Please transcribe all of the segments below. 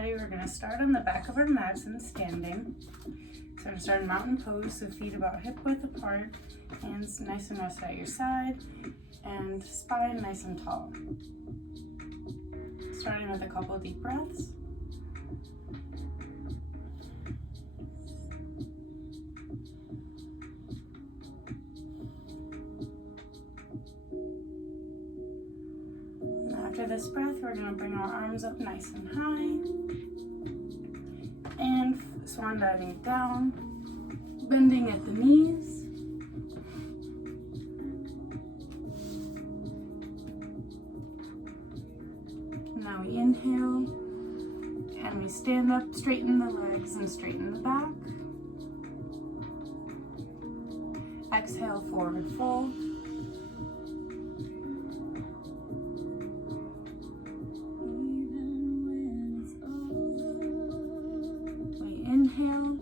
ready, we're going to start on the back of our mats and standing. So we're going to start in mountain pose, so feet about hip width apart, hands nice and rested at your side, and spine nice and tall. Starting with a couple of deep breaths. After this breath, we're going to bring our arms up nice and high and swan diving down, bending at the knees. Now we inhale and we stand up, straighten the legs and straighten the back. Exhale, forward fold. Inhale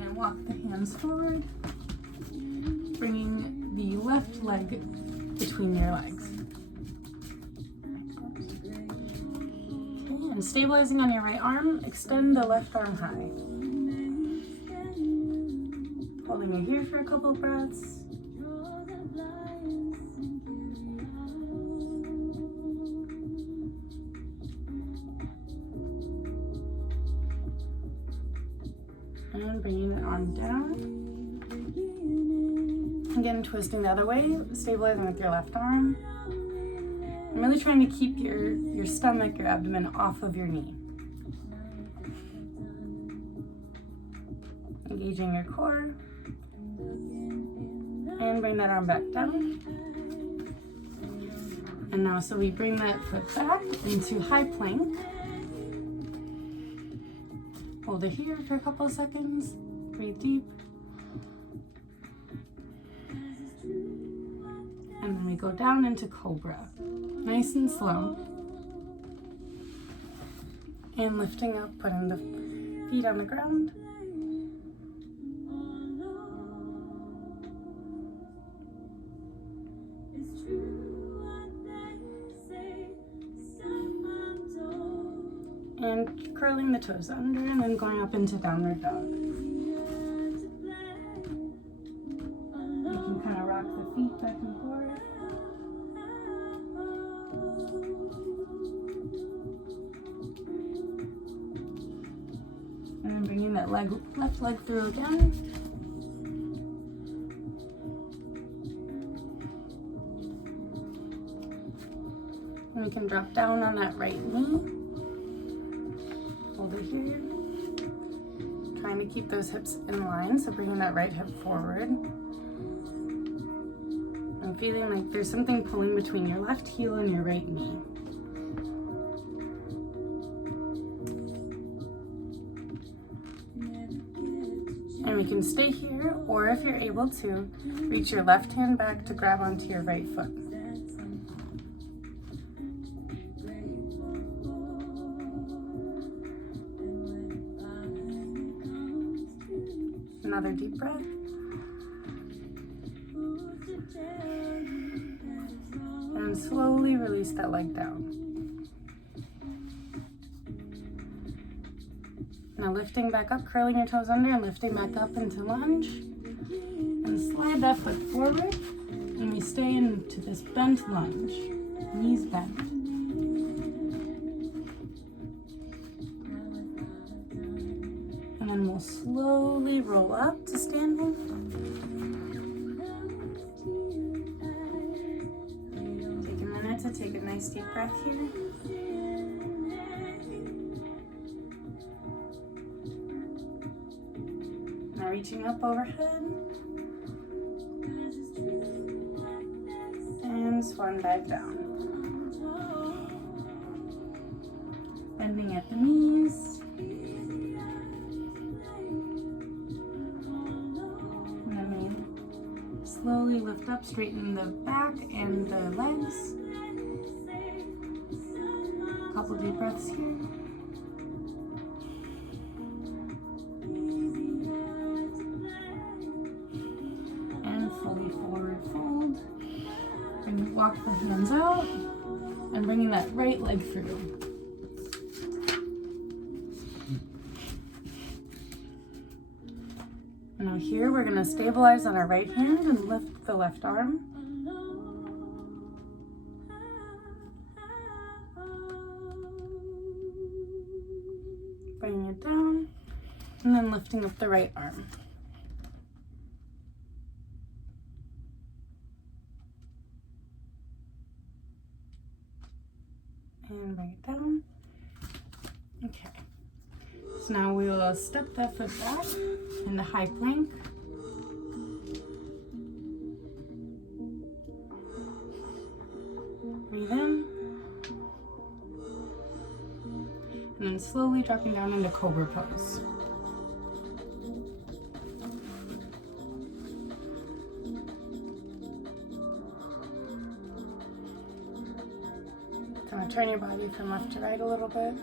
and walk the hands forward, bringing the left leg between your legs. Okay, and stabilizing on your right arm, extend the left arm high. Holding it here for a couple of breaths. And bringing the arm down. Again, twisting the other way, stabilizing with your left arm. I'm really trying to keep your stomach, your abdomen off of your knee. Engaging your core. And bring that arm back down. And now, so we bring that foot back into high plank. Hold it here for a couple of seconds. Breathe deep. And then we go down into cobra. Nice and slow. And lifting up, putting the feet on the ground. And curling the toes under and then going up into downward dog. You can kind of rock the feet back and forth. And then bringing that left leg through again. And we can drop down on that right knee. Hold it here. Trying to keep those hips in line, so bringing that right hip forward. I'm feeling like there's something pulling between your left heel and your right knee. And we can stay here, or if you're able to, reach your left hand back to grab onto your right foot. Another deep breath. And slowly release that leg down. Now lifting back up, curling your toes under and lifting back up into lunge. And slide that foot forward. And we stay into this bent lunge. Knees bent. And then we'll slowly roll up to standing. Take a minute to take a nice deep breath here. Now reaching up overhead. And swan dive down. Bending at the knees. Slowly lift up, straighten the back and the legs. Couple deep breaths here. And fully forward fold. Walk the hands out and bringing that right leg through. Now here we're going to stabilize on our right hand and lift the left arm. Bringing it down and then lifting up the right arm. And bring it down. Okay. So now we will step that foot back into high plank. Breathe in. And then slowly dropping down into cobra pose. Kind of turn your body from left to right a little bit.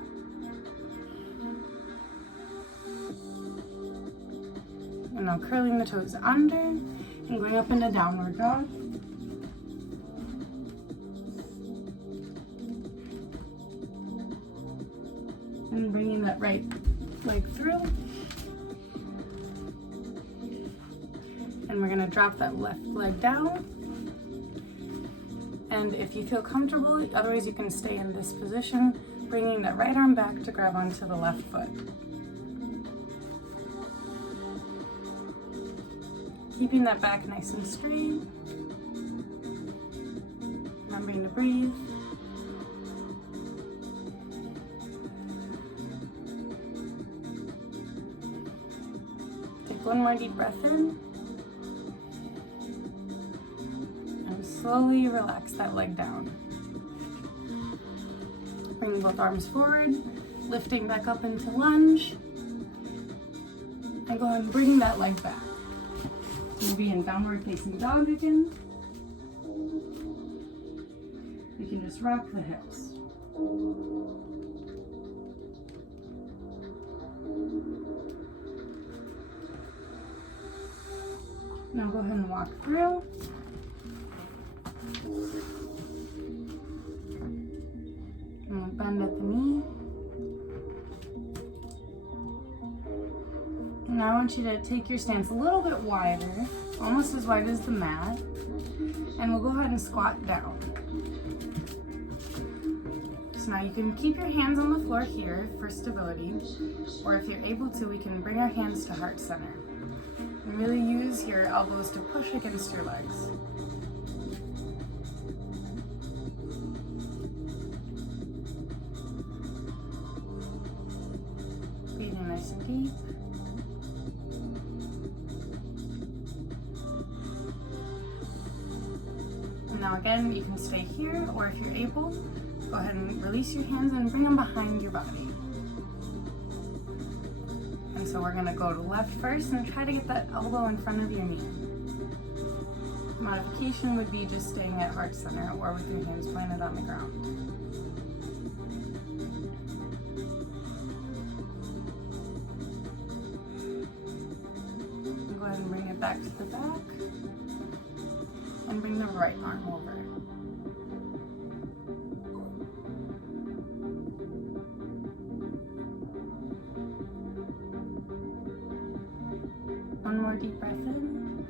And now curling the toes under and going up into downward dog. And bringing that right leg through. And we're going to drop that left leg down. And if you feel comfortable, otherwise you can stay in this position, bringing that right arm back to grab onto the left foot. Keeping that back nice and straight. Remembering to breathe. Take one more deep breath in. And slowly relax that leg down. Bring both arms forward, lifting back up into lunge. And go ahead and bring that leg back. We'll be in downward facing dog again. You can just rock the hips. Now go ahead and walk through. And we'll bend at the knee. Now I want you to take your stance a little bit wider, almost as wide as the mat, and we'll go ahead and squat down. So now you can keep your hands on the floor here for stability, or if you're able to, we can bring our hands to heart center. And really use your elbows to push against your legs. Breathing nice and deep. Now again, you can stay here, or if you're able, go ahead and release your hands and bring them behind your body. And so we're gonna go to left first and try to get that elbow in front of your knee. Modification would be just staying at heart center or with your hands planted on the ground. And go ahead and bring it back to the back. And bring the right arm over. One more deep breath in.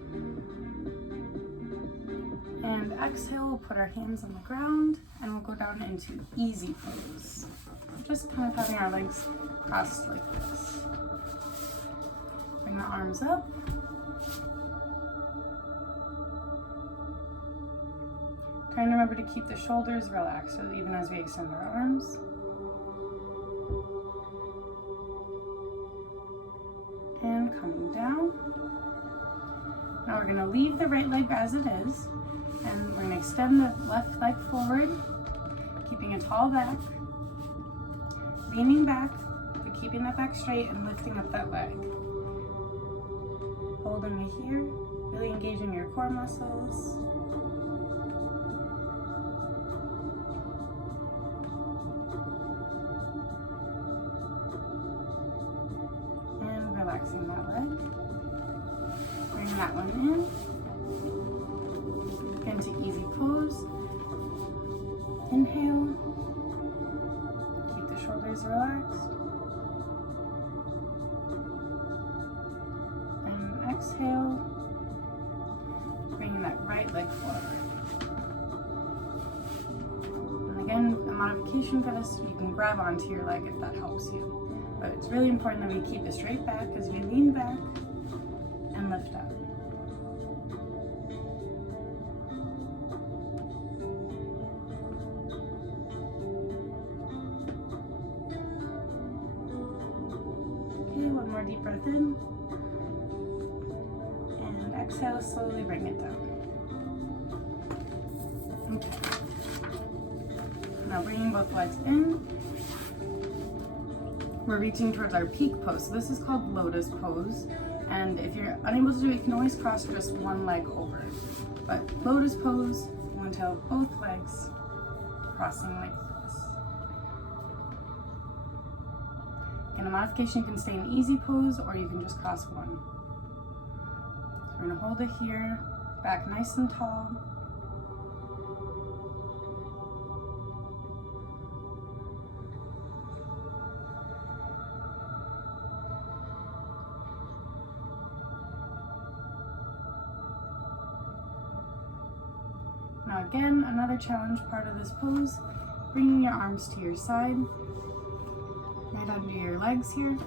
And exhale, we'll put our hands on the ground and we'll go down into easy pose. Just kind of having our legs crossed like this. Bring the arms up. Trying to remember to keep the shoulders relaxed so even as we extend our arms. And coming down. Now we're going to leave the right leg as it is. And we're going to extend the left leg forward, keeping a tall back. Leaning back, but keeping that back straight and lifting up that leg. Holding it here, really engaging your core muscles. Relaxing that leg. Bring that one in. Into easy pose. Inhale. Keep the shoulders relaxed. And exhale, bringing that right leg forward. And again, a modification for this, you can grab onto your leg if that helps you. But it's really important that we keep it straight back as we lean back and lift up. Okay, one more deep breath in. And exhale, slowly bring it down. Okay. Now bringing both legs in. We're reaching towards our peak pose. So this is called lotus pose. And if you're unable to do it, you can always cross just one leg over. But lotus pose, you want to have both legs crossing like this. In a modification, you can stay in easy pose or you can just cross one. So we're going to hold it here, back nice and tall. Now again, another challenge part of this pose, bringing your arms to your side, right under your legs here,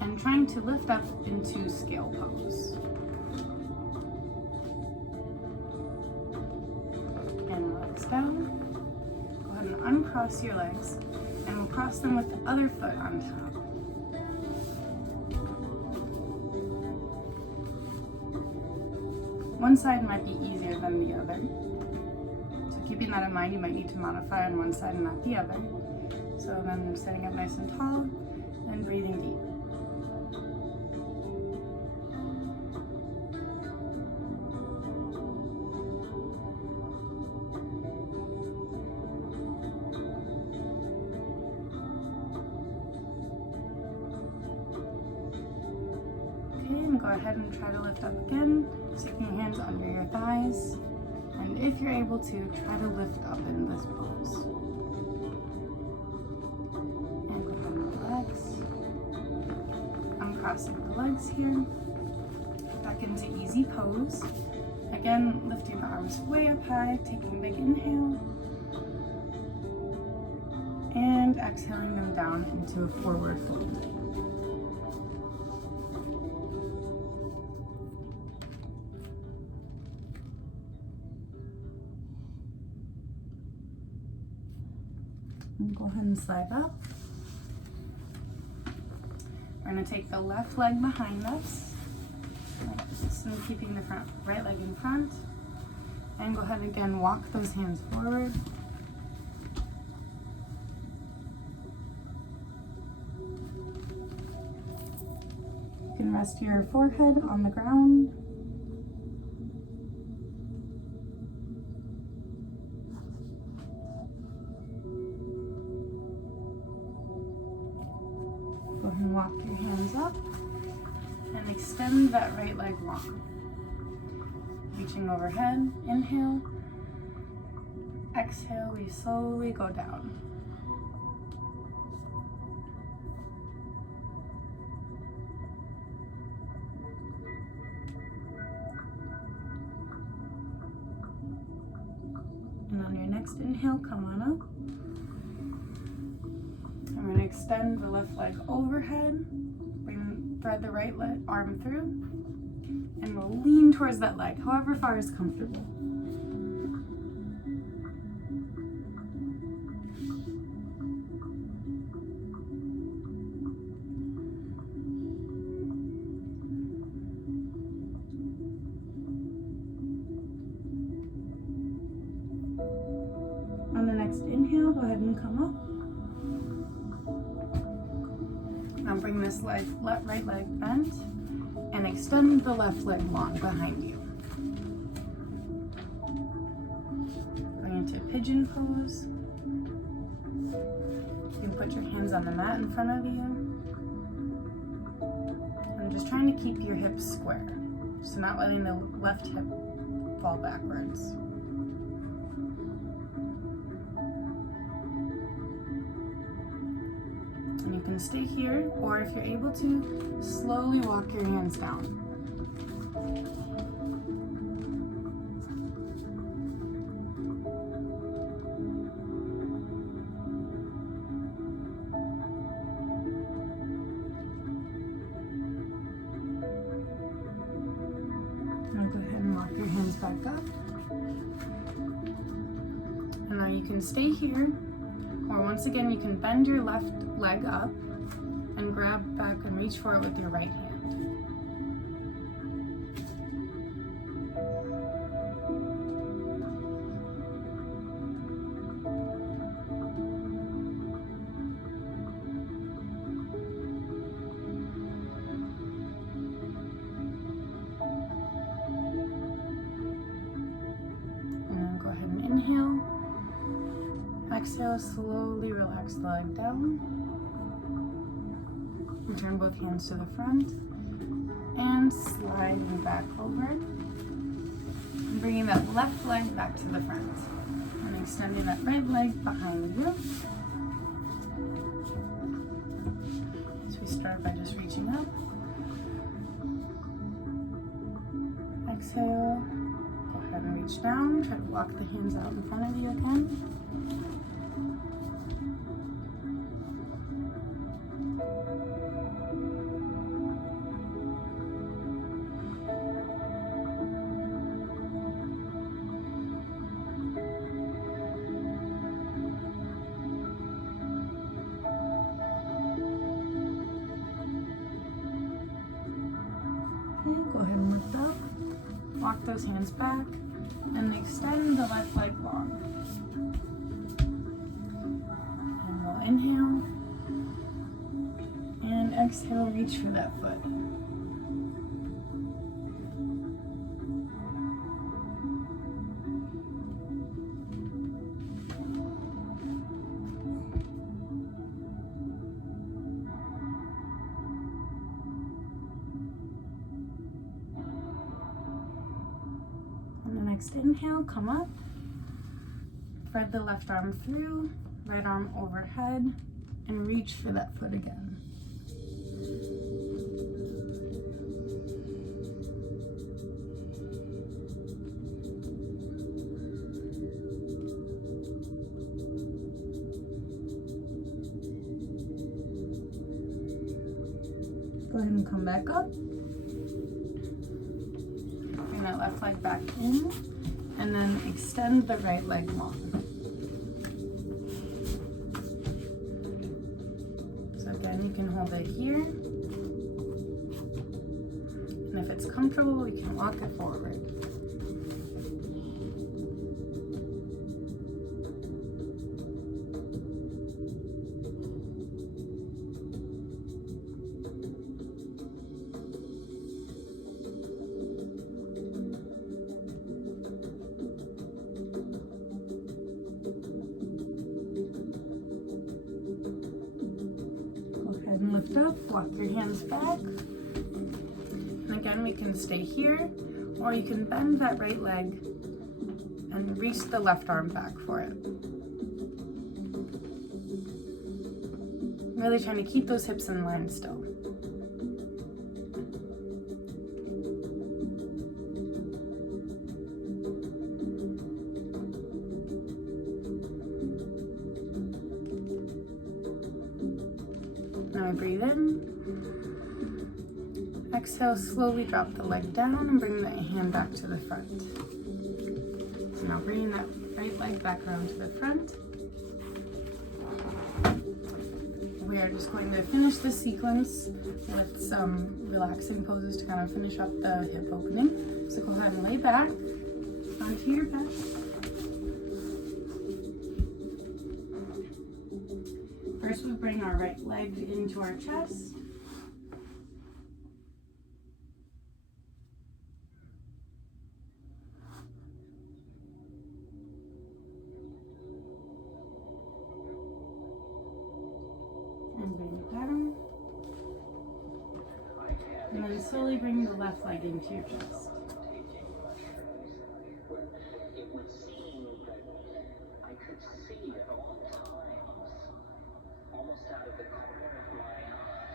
and trying to lift up into scale pose. And legs down. Go ahead and uncross your legs, and we'll cross them with the other foot on top. One side might be easier than the other. Keeping that in mind, you might need to modify on one side and not the other. So then sitting up nice and tall and breathing deep. Okay, and go ahead and try to lift up again, sticking your hands under your thighs. And if you're able to, try to lift up in this pose. And go ahead and relax. Uncrossing the legs here. Back into easy pose. Again, lifting the arms way up high, taking a big inhale. And exhaling them down into a forward fold. And go ahead and slide up. We're going to take the left leg behind us, and keeping the right leg in front. And go ahead and again, walk those hands forward. You can rest your forehead on the ground. Go ahead and walk your hands up and extend that right leg long. Reaching overhead, inhale. Exhale, we slowly go down. And on your next inhale, come on up. I'm going to extend the left leg overhead, thread the right arm through, and we'll lean towards that leg, however far is comfortable. On the next inhale, go ahead and come up. Now bring this right leg bent and extend the left leg long behind you. Going into pigeon pose. You can put your hands on the mat in front of you. I'm just trying to keep your hips square, so not letting the left hip fall backwards. And you can stay here, or if you're able to, slowly walk your hands down. Now go ahead and walk your hands back up. And now you can stay here, or once again you can bend your left leg up and grab back and reach for it with your right hand. And then go ahead and inhale. Exhale, slowly relax the leg down. And turn both hands to the front. And sliding back over. And bringing that left leg back to the front. And extending that right leg behind you. So we start by just reaching up. Exhale. Go ahead and reach down. Try to walk the hands out in front of you again. Go ahead and lift up, walk those hands back, and extend the left leg long. And we'll inhale, and exhale, reach for that foot. Next inhale, come up, spread the left arm through, right arm overhead, and reach for that foot again. Go ahead and come back up. Bring that left leg back in, and then extend the right leg long. So again, you can hold it here. And if it's comfortable, we can walk it forward. And lift up, walk your hands back. And again, we can stay here, or you can bend that right leg and reach the left arm back for it. Really trying to keep those hips in line still. Now I breathe in. Exhale, slowly drop the leg down and bring the hand back to the front. So now bringing that right leg back around to the front. We are just going to finish this sequence with some relaxing poses to kind of finish up the hip opening. So go ahead and lay back onto your back. First, we bring our right leg into our chest. And bring it down. And then slowly bring the left leg into your chest. It would seem that I could see at all times, almost out of the corner of my eye,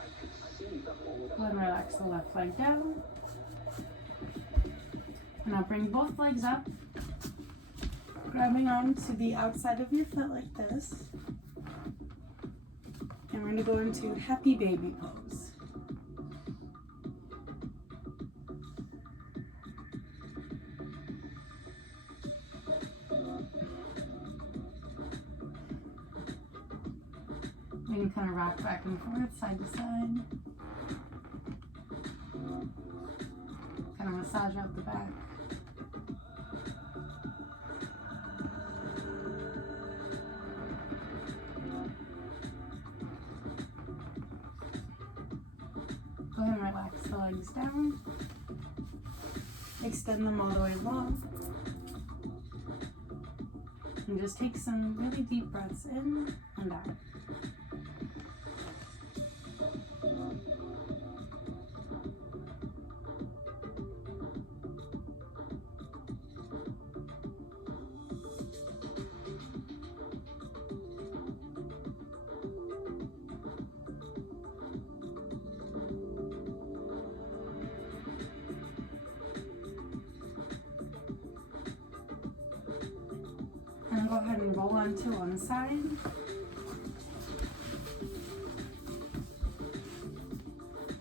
I could see the whole Go ahead and relax the left leg down. And now bring both legs up, grabbing onto the outside of your foot like this. And we're going to go into happy baby pose. You can kind of rock back and forth, side to side. Kind of massage out the back. Go ahead and relax the legs down. Extend them all the way long. And just take some really deep breaths in and out. And go ahead and roll onto one side.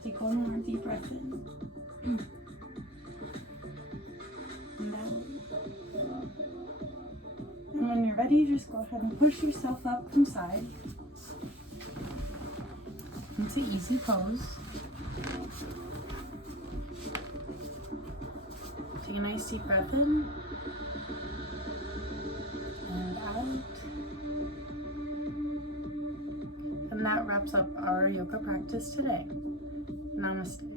Take one more deep breath in. And out. And when you're ready, just go ahead and push yourself up from side into easy pose. Take a nice deep breath in. And out. And that wraps up our yoga practice today. Namaste.